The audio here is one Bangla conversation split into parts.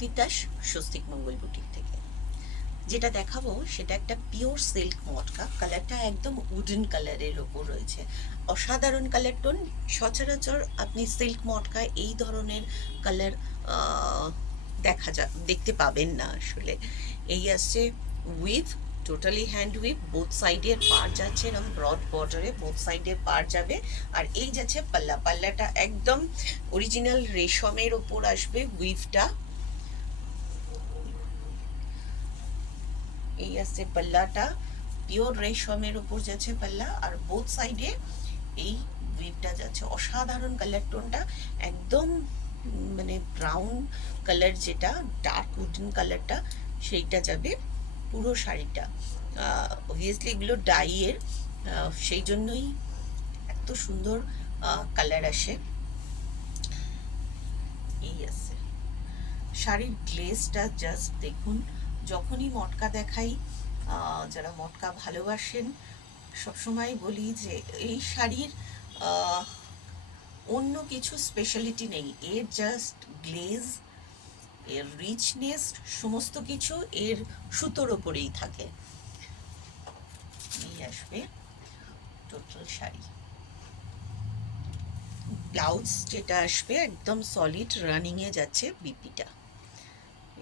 তিতাস স্বস্তিক মঙ্গল বুটিক থেকে। যেটা দেখাবো সেটা একটা পিওর সিল্ক মটকা, কালারটা একদম উডেন কালারের ওপর রয়েছে, অসাধারণ কালার টোন। সচরাচর আপনি সিল্ক মটকা এই ধরনের কালার দেখতে পাবেন না আসলে। এই আসছে we've, totally hand we've, both সাইডের পার যাচ্ছে এরকম ব্রড বর্ডারে, বোথ সাইডের পার যাবে। আর এই যাচ্ছে পাল্লা, পাল্লাটা একদম অরিজিনাল রেশমের ওপর আসবে উইভটা। এই আসছে পাল্লাটা, পিওর রেশমের উপর যাচ্ছে পাল্লা, আর বোথ সাইডে এই উইভটা যাচ্ছে। অসাধারণ কালার টোনটা, একদম মানে ব্রাউন কালার, যেটা ডার্ক উডেন কালারটা সেইটা যাবে পুরো শাড়িটা। অবভিয়াসলি এগুলো ডাইয়ের, সেই জন্যই এত সুন্দর কালার আসে। এই আছে শাড়ির গ্লেজটা, জাস্ট দেখুন। যখনই মটকা দেখাই, যারা মটকা ভালোবাসেন, সবসময় বলি যে এই শাড়ির অন্য কিছু স্পেশালিটি নেই, এর জাস্ট গ্লেজ, এর রিচনেস, সমস্ত কিছু এর সুতোর ওপরেই থাকে। এই আসবে টোটাল শাড়ি। ব্লাউজ যেটা আসবে একদম সলিড রানিংয়ে যাচ্ছে বিপিটা,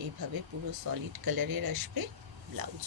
এইভাবে পুরো সলিড কালারের আসবে ব্লাউজ।